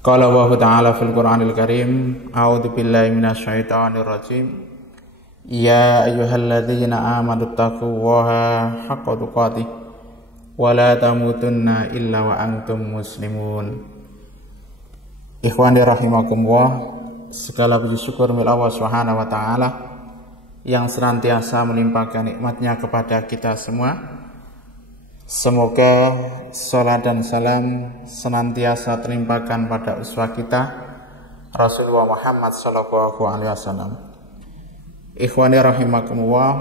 Qala Allahu ta'ala fil Qur'anil Karim, a'udzu billahi minasyaitonir rajim. Ya ayyuhalladzina amanu taqullaha haqqa tuqatih wa la tamutunna illa wa antum muslimun. Ikhwani rahimakumullah, segala puji syukur milik Allah Subhanahu wa taala yang senantiasa melimpahkan nikmatnya kepada kita semua. Semoga salat dan salam senantiasa terlimpahkan pada uswah kita Rasulullah Muhammad sallallahu alaihi wasallam. Ikhwani rahimakumullah,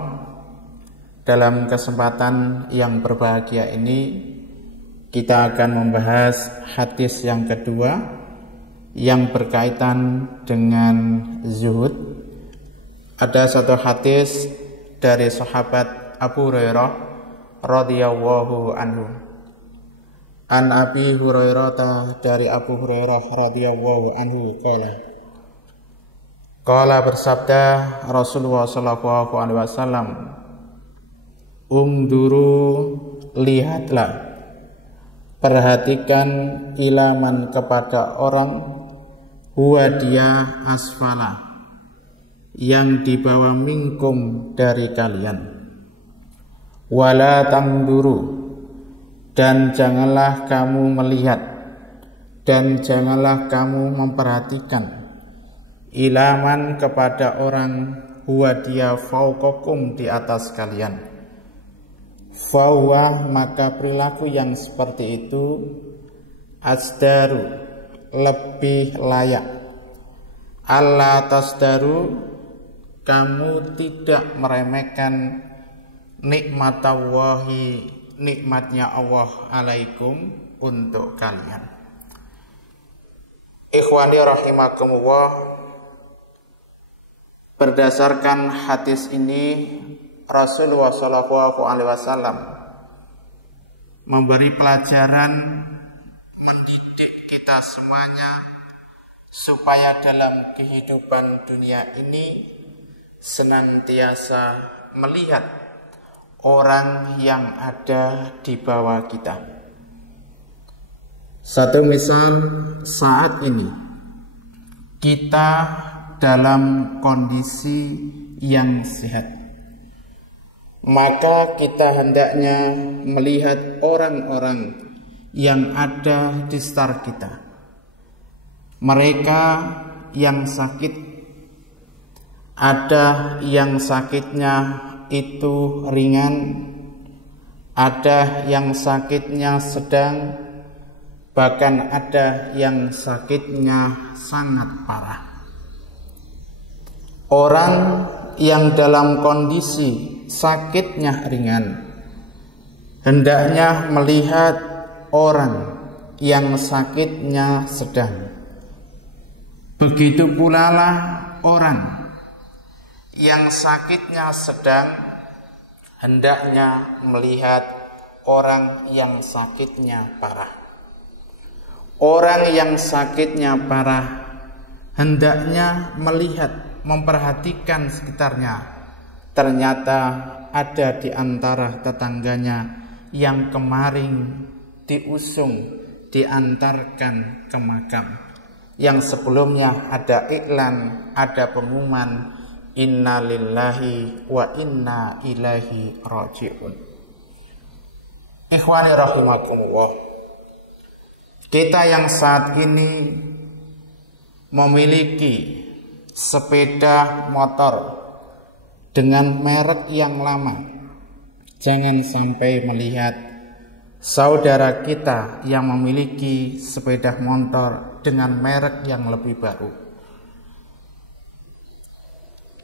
dalam kesempatan yang berbahagia ini kita akan membahas hadis yang kedua yang berkaitan dengan zuhud. Ada satu hadis dari sahabat Abu Hurairah radhiyallahu anhu. An Abi Hurairah, dari Abu Hurairah radhiyallahu anhu qala bersabda Rasulullah sallallahu alaihi wasallam, Umduru, lihatlah, perhatikan ilaman kepada orang, huwa dia asfala, yang di bawah minkum dari kalian. Wala tangduru, dan janganlah kamu melihat, dan janganlah kamu memperhatikan ilaman kepada orang, huwa dia fauqakum, di atas kalian. Fauwa, maka perilaku yang seperti itu asdaru, lebih layak. Allah tasdaru, kamu tidak meremehkan nikmatallahi, nikmatnya Allah alaikum, untuk kalian. Ikhwani rahimakumullah, berdasarkan hadis ini Rasulullah sallallahu alaihi wasallam memberi pelajaran, mendidik kita semuanya supaya dalam kehidupan dunia ini senantiasa melihat orang yang ada di bawah kita. Satu misal, saat ini kita dalam kondisi yang sehat, maka kita hendaknya melihat orang-orang yang ada di sekitar kita. Mereka yang sakit, ada yang sakitnya itu ringan, ada yang sakitnya sedang, bahkan ada yang sakitnya sangat parah. Orang yang dalam kondisi sakitnya ringan hendaknya melihat orang yang sakitnya sedang. Begitu pula lah orang yang sakitnya sedang hendaknya melihat orang yang sakitnya parah. Orang yang sakitnya parah hendaknya melihat, memperhatikan sekitarnya. Ternyata ada di antara tetangganya yang kemarin diusung, diantarkan ke makam, yang sebelumnya ada iklan, ada pengumuman, Inna lillahi wa inna ilaihi raji'un. Ikhwani rahimakumullah, kita yang saat ini memiliki sepeda motor dengan merek yang lama, jangan sampai melihat saudara kita yang memiliki sepeda motor dengan merek yang lebih baru.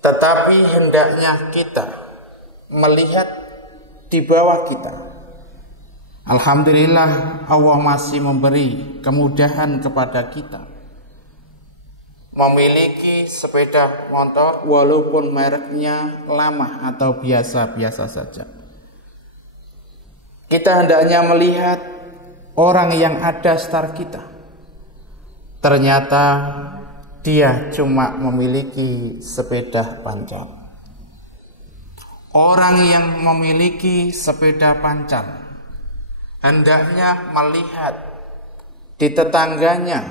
Tetapi hendaknya kita melihat di bawah kita. Alhamdulillah, Allah masih memberi kemudahan kepada kita memiliki sepeda motor walaupun mereknya lama atau biasa-biasa saja. Kita hendaknya melihat orang yang ada sekitar kita. Ternyata dia cuma memiliki sepeda pancar. Orang yang memiliki sepeda pancar hendaknya melihat di tetangganya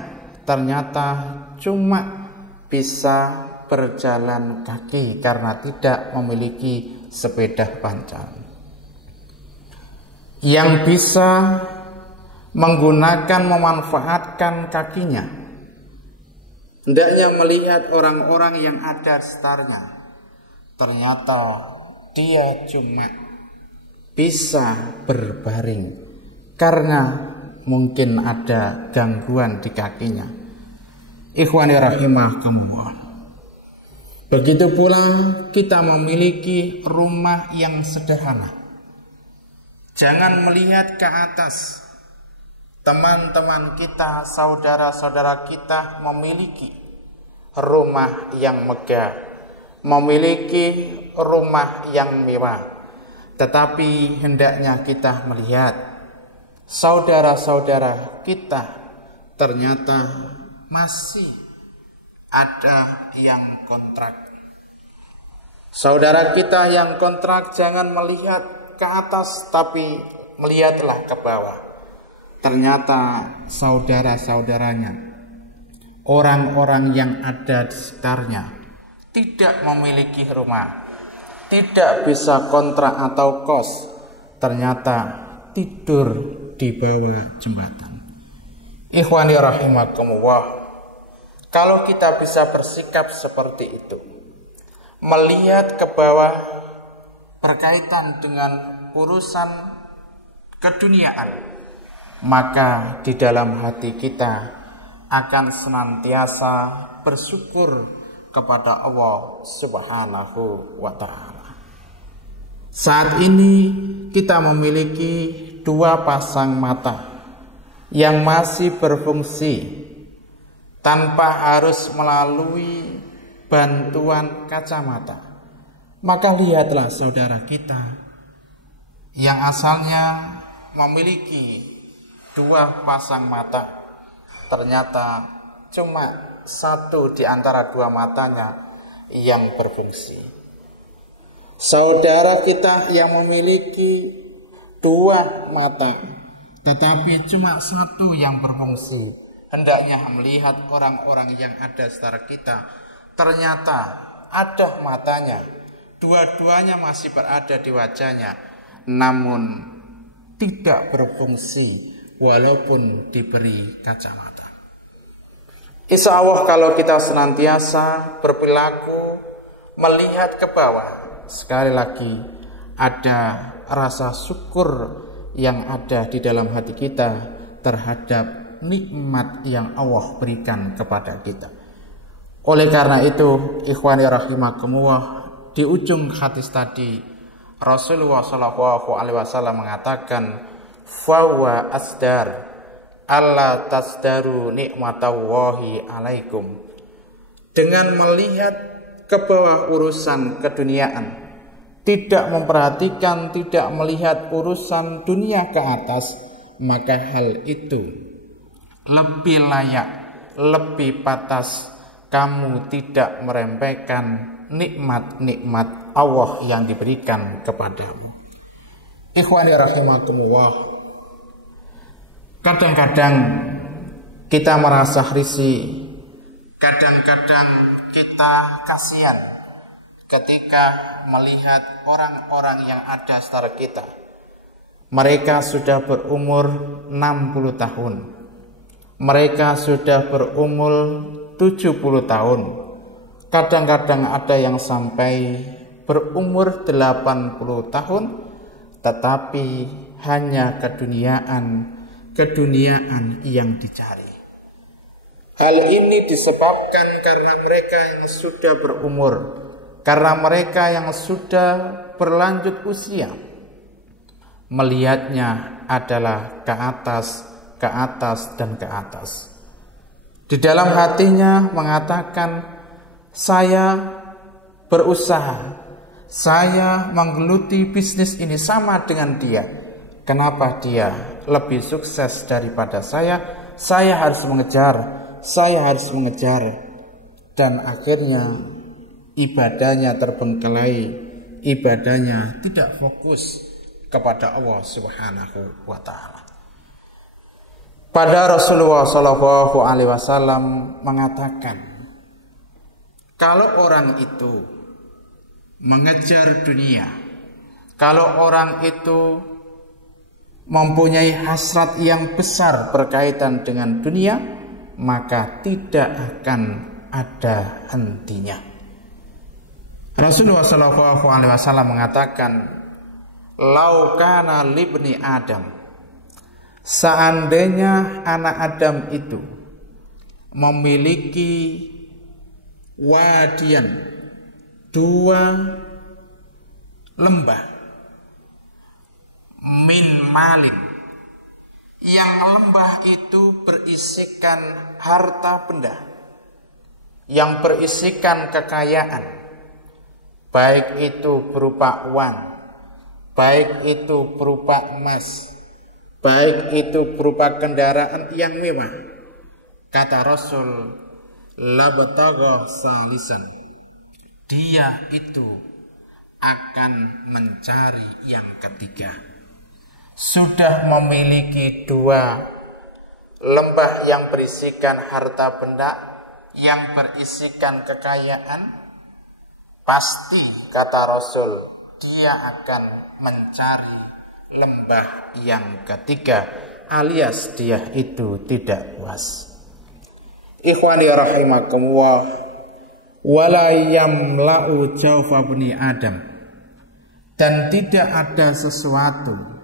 ternyata cuma bisa berjalan kaki karena tidak memiliki sepeda panjang. Yang bisa menggunakan, memanfaatkan kakinya, hendaknya melihat orang-orang yang ada di sekitarnya, ternyata dia cuma bisa berbaring karena mungkin ada gangguan di kakinya. Ikhwani rahimakumullah. Begitu pula kita memiliki rumah yang sederhana. Jangan melihat ke atas. Teman-teman kita, saudara-saudara kita memiliki rumah yang megah, memiliki rumah yang mewah. Tetapi hendaknya kita melihat saudara-saudara kita ternyata masih ada yang kontrak. Saudara kita yang kontrak jangan melihat ke atas, tapi melihatlah ke bawah. Ternyata saudara-saudaranya, orang-orang yang ada di sekitarnya tidak memiliki rumah, tidak bisa kontrak atau kos, ternyata tidur di bawah jembatan. Ikhwani rahimakumullah. Kalau kita bisa bersikap seperti itu, melihat ke bawah berkaitan dengan urusan keduniaan, maka di dalam hati kita akan senantiasa bersyukur kepada Allah Subhanahu wa ta'ala. Saat ini kita memiliki 2 pasang mata yang masih berfungsi tanpa harus melalui bantuan kacamata. Maka lihatlah saudara kita yang asalnya memiliki 2 pasang mata, ternyata cuma 1 di antara 2 matanya yang berfungsi. Saudara kita yang memiliki 2 mata, tetapi cuma 1 yang berfungsi, hendaknya melihat orang-orang yang ada sekitar kita, ternyata ada matanya, dua-duanya masih berada di wajahnya, namun tidak berfungsi walaupun diberi kacamata. Insya Allah kalau kita senantiasa berperilaku melihat ke bawah, sekali lagi ada rasa syukur yang ada di dalam hati kita terhadap nikmat yang Allah berikan kepada kita. Oleh karena itu, ikhwani rahimakumullah, di ujung hadis tadi Rasulullah SAW mengatakan, "Fawa asdar alla tasdaru nikmatallahi alaikum." Dengan melihat ke bawah urusan keduniaan, tidak memperhatikan, tidak melihat urusan dunia ke atas, maka hal itu lebih layak, lebih pantas kamu tidak meremehkan nikmat-nikmat Allah yang diberikan kepadamu. Ikhwani rahimakumullah. Kadang-kadang kita merasa risih, kadang-kadang kita kasihan ketika melihat orang-orang yang ada sekitar kita. Mereka sudah berumur 60 tahun. Mereka sudah berumur 70 tahun. Kadang-kadang ada yang sampai berumur 80 tahun, tetapi hanya keduniaan yang dicari. Hal ini disebabkan karena mereka yang sudah berumur, karena mereka yang sudah berlanjut usia, melihatnya adalah ke atas, dan ke atas. Di dalam hatinya mengatakan, saya berusaha, saya menggeluti bisnis ini sama dengan dia. Kenapa dia lebih sukses daripada saya? Saya harus mengejar. Dan akhirnya ibadahnya terbengkelai, ibadahnya tidak fokus kepada Allah Subhanahu wa ta'ala. pada Rasulullah Shallallahu Alaihi Wasallam mengatakan, kalau orang itu mengejar dunia, kalau orang itu mempunyai hasrat yang besar berkaitan dengan dunia, maka tidak akan ada hentinya. Rasulullah Shallallahu Alaihi Wasallam mengatakan, "Lau kana libni Adam," seandainya anak Adam itu memiliki wadian, 2 lembah, min malin, yang lembah itu berisikan harta benda, yang berisikan kekayaan, baik itu berupa uang, baik itu berupa emas, baik itu berupa kendaraan yang mewah. Kata Rasul, labtagha salisan, dia itu akan mencari yang ketiga. Sudah memiliki 2 lembah yang berisikan harta benda, yang berisikan kekayaan, pasti kata Rasul, dia akan mencari lembah yang ketiga, alias dia itu tidak puas. Ikhwani rahimakumullah, wala yamla'u jawfa bani Adam, dan tidak ada sesuatu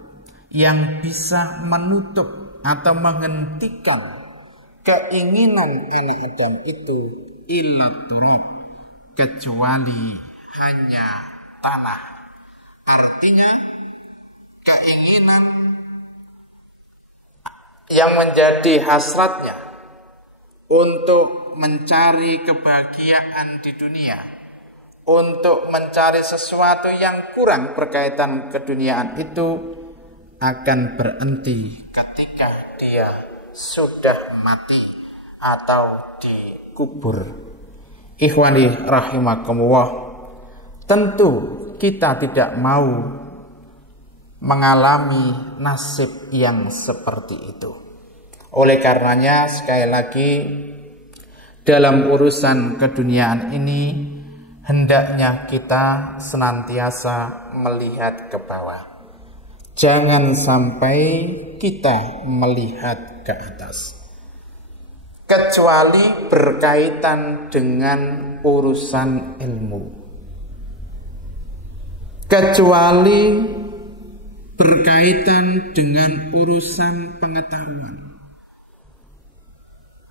yang bisa menutup atau menghentikan keinginan anak Adam itu illa turab, kecuali hanya tanah. Artinya keinginan yang menjadi hasratnya untuk mencari kebahagiaan di dunia, untuk mencari sesuatu yang kurang berkaitan keduniaan itu akan berhenti ketika dia sudah mati atau dikubur. Ikhwani rahimakumullah, tentu kita tidak mau mengalami nasib yang seperti itu. Oleh karenanya, sekali lagi, dalam urusan keduniaan ini hendaknya kita senantiasa melihat ke bawah. Jangan sampai kita melihat ke atas, kecuali berkaitan dengan urusan ilmu, kecuali berkaitan dengan urusan pengetahuan.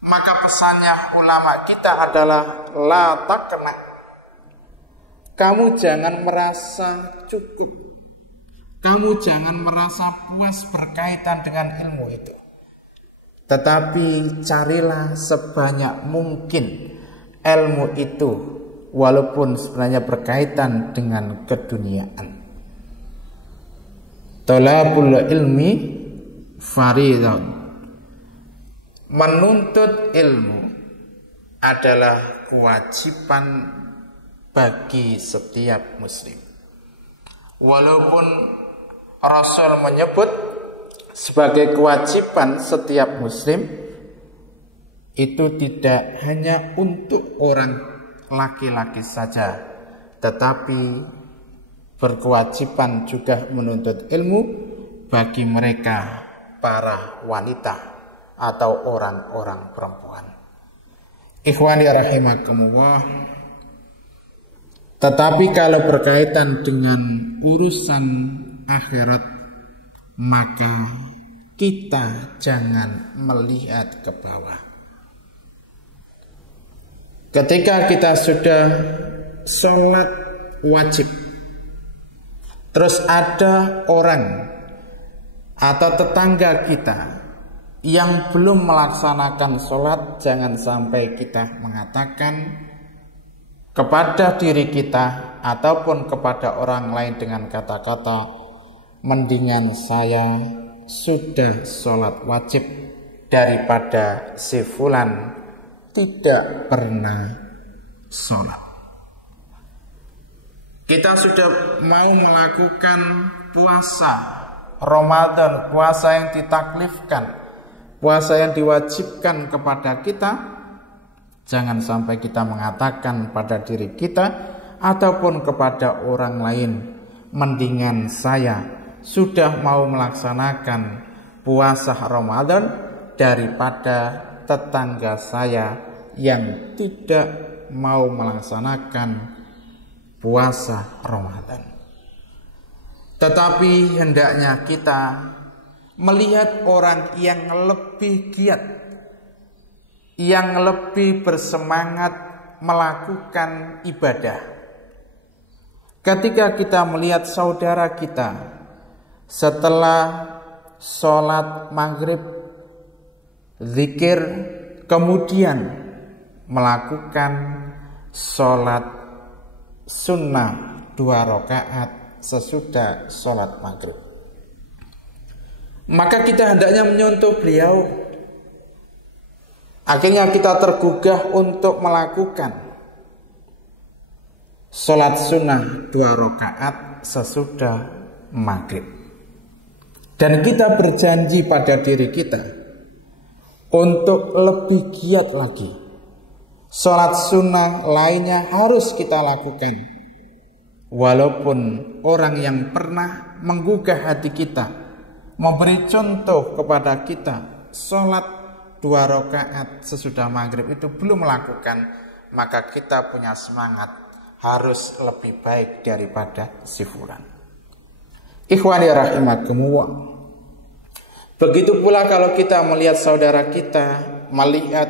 Maka pesannya ulama kita adalah la takna, kamu jangan merasa cukup, kamu jangan merasa puas berkaitan dengan ilmu itu, tetapi carilah sebanyak mungkin ilmu itu, walaupun sebenarnya berkaitan dengan keduniaan. Talabul ilmi fariidun, menuntut ilmu adalah kewajiban bagi setiap muslim. Walaupun Rasul menyebut sebagai kewajiban setiap muslim, itu tidak hanya untuk orang laki-laki saja, tetapi berkewajiban juga menuntut ilmu bagi mereka para wanita atau orang-orang perempuan. Ikhwani rahimakumullah, tetapi kalau berkaitan dengan urusan akhirat, maka kita jangan melihat ke bawah. Ketika kita sudah sholat wajib, terus ada orang atau tetangga kita yang belum melaksanakan sholat, jangan sampai kita mengatakan kepada diri kita ataupun kepada orang lain dengan kata-kata, mendingan saya sudah sholat wajib daripada si fulan tidak pernah sholat. Kita sudah mau melakukan puasa Ramadan, puasa yang ditaklifkan, puasa yang diwajibkan kepada kita, jangan sampai kita mengatakan pada diri kita ataupun kepada orang lain, mendingan saya sudah mau melaksanakan puasa Ramadan daripada tetangga saya yang tidak mau melaksanakan puasa Ramadan. Tetapi hendaknya kita melihat orang yang lebih giat, yang lebih bersemangat melakukan ibadah. Ketika kita melihat saudara kita setelah sholat maghrib, zikir, kemudian melakukan sholat sunnah 2 rakaat sesudah sholat maghrib, maka kita hendaknya menyontoh beliau. Akhirnya kita tergugah untuk melakukan sholat sunnah 2 rakaat sesudah maghrib. Dan kita berjanji pada diri kita untuk lebih giat lagi. Sholat sunnah lainnya harus kita lakukan. Walaupun orang yang pernah menggugah hati kita, memberi contoh kepada kita, sholat 2 rakaat sesudah maghrib itu belum melakukan, maka kita punya semangat harus lebih baik daripada si fulan. Ikhwani rahimakumullah. Begitu pula kalau kita melihat saudara kita, melihat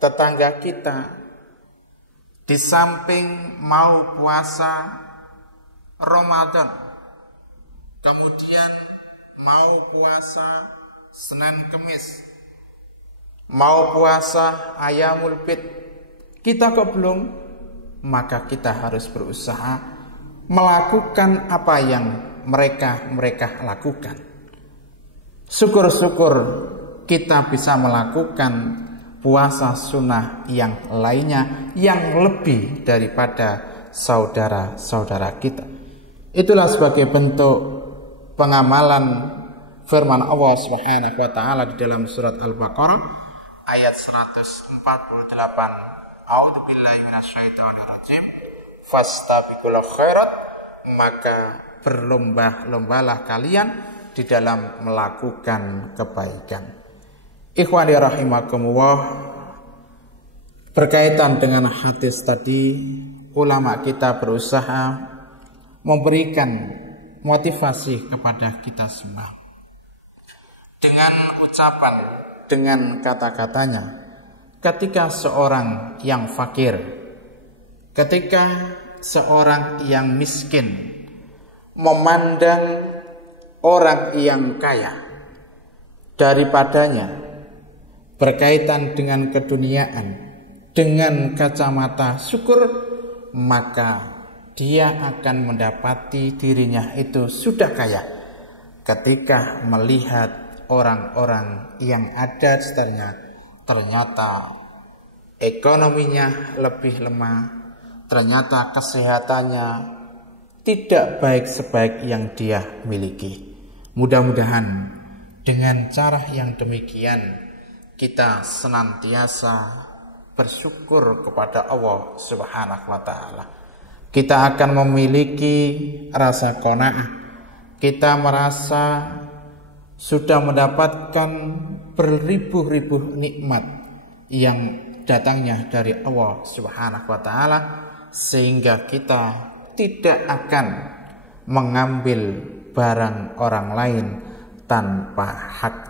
tetangga kita, di samping mau puasa Ramadan, kemudian mau puasa Senin Kemis, mau puasa Ayamul Bid, kita kok belum? Maka kita harus berusaha melakukan apa yang mereka lakukan. Syukur-syukur kita bisa melakukan puasa sunnah yang lainnya yang lebih daripada saudara-saudara kita. Itulah sebagai bentuk pengamalan firman Allah Subhanahu wa taala di dalam surat Al-Baqarah ayat 148. A'udzubillahi minasyaitonir rajim. Fastabiqul khairat, maka berlomba-lombalah kalian di dalam melakukan kebaikan. Ikhwani rahimakumullah, berkaitan dengan hadis tadi, ulama kita berusaha memberikan motivasi kepada kita semua dengan ucapan, dengan kata-katanya. Ketika seorang yang fakir, ketika seorang yang miskin memandang orang yang kaya daripadanya berkaitan dengan keduniaan dengan kacamata syukur, maka dia akan mendapati dirinya itu sudah kaya ketika melihat orang-orang yang ada sekitarnya ternyata ekonominya lebih lemah, ternyata kesehatannya tidak baik sebaik yang dia miliki. Mudah-mudahan dengan cara yang demikian kita senantiasa bersyukur kepada Allah Subhanahu wa taala. Kita akan memiliki rasa qanaah. Kita merasa sudah mendapatkan beribu-ribu nikmat yang datangnya dari Allah Subhanahu wa taala, sehingga kita tidak akan mengambil barang orang lain tanpa hak.